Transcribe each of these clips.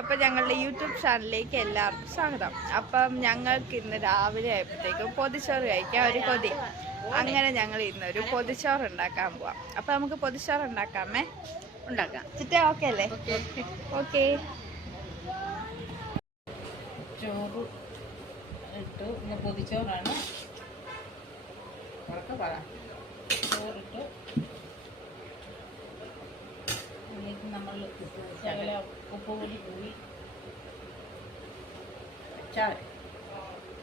അപ്പം ഞങ്ങളുടെ യൂട്യൂബ് ചാനലിലേക്ക് എല്ലാവർക്കും സ്വാഗതം. അപ്പം ഞങ്ങൾക്ക് ഇന്ന് രാവിലെ ആയപ്പോഴത്തേക്കും പൊതിച്ചോറ് കഴിക്കാൻ ഒരു കൊതി. അങ്ങനെ ഞങ്ങൾ ഇന്നൊരു പൊതിച്ചോറ് ഉണ്ടാക്കാൻ പോവാം. അപ്പം നമുക്ക് പൊതിച്ചോറ് ഉണ്ടാക്കാമേ? ഉണ്ടാക്കാം. ചിറ്റ ഓക്കെ അല്ലേ? ഓക്കെ. ചോറ് ഇട്ടു. പിന്നെ പൊതിച്ചോറാണ്. ചോറിട്ട് അതിലേക്ക് നമ്മൾ ശകല ഉപ്പ് പൊടി കൂടി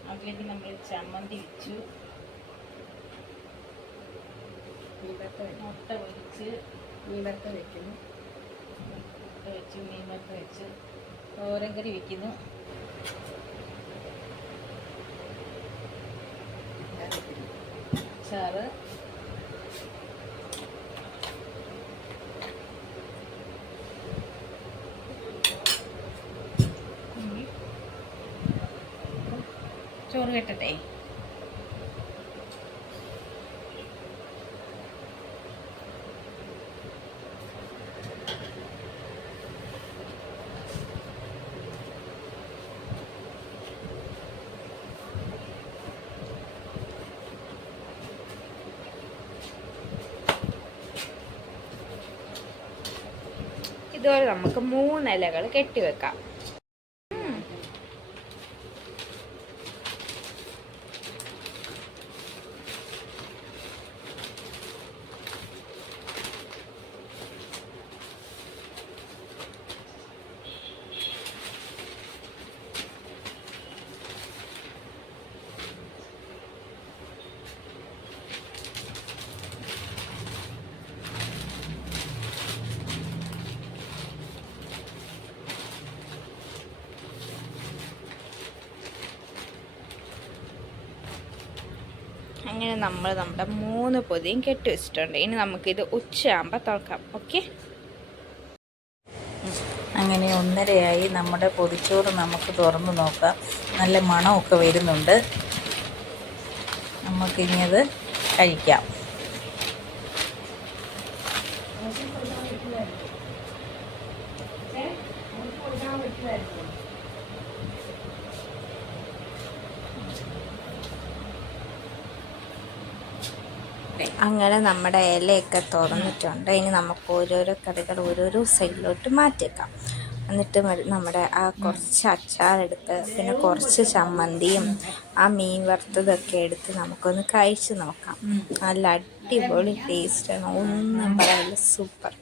അതിലേക്ക് നമ്മൾ ചമ്മന്തി വെച്ചു, മുട്ട പൊരിച്ച് മീൻവറുത്ത വെക്കുന്നു, മുട്ട വെച്ച് മീൻവറുത്ത വെച്ച് തോരൻ കറി വെക്കുന്നു. അച്ചാറ്, ചോറ് കെട്ടട്ടെ. ഇതുപോലെ നമുക്ക് 3 ഇലകൾ കെട്ടിവെക്കാം. അങ്ങനെ നമ്മൾ നമ്മുടെ 3 പൊതിയും കെട്ടി വെച്ചിട്ടുണ്ട്. ഇനി നമുക്കിത് ഉച്ചയാകുമ്പോൾ തുറക്കാം. ഓക്കെ. അങ്ങനെ 1:30 നമ്മുടെ പൊതിച്ചോറ് നമുക്ക് തുറന്ന് നോക്കാം. നല്ല മണമൊക്കെ വരുന്നുണ്ട്. നമുക്കിനി അത് കഴിക്കാം. അങ്ങനെ നമ്മുടെ ഇലയൊക്കെ തുറന്നിട്ടുണ്ട്. ഇനി നമുക്ക് ഓരോരോ കറികൾ ഓരോരോ സൈഡിലോട്ട് മാറ്റിയേക്കാം. എന്നിട്ട് നമ്മുടെ ആ കുറച്ച് അച്ചാറെടുത്ത് പിന്നെ കുറച്ച് ചമ്മന്തിയും ആ മീൻ വറുത്തതൊക്കെ എടുത്ത് നമുക്കൊന്ന് കഴിച്ച് നോക്കാം. നല്ല അടിപൊളി ടേസ്റ്റാണ്, ഒന്നും പറയാനില്ല, സൂപ്പർ.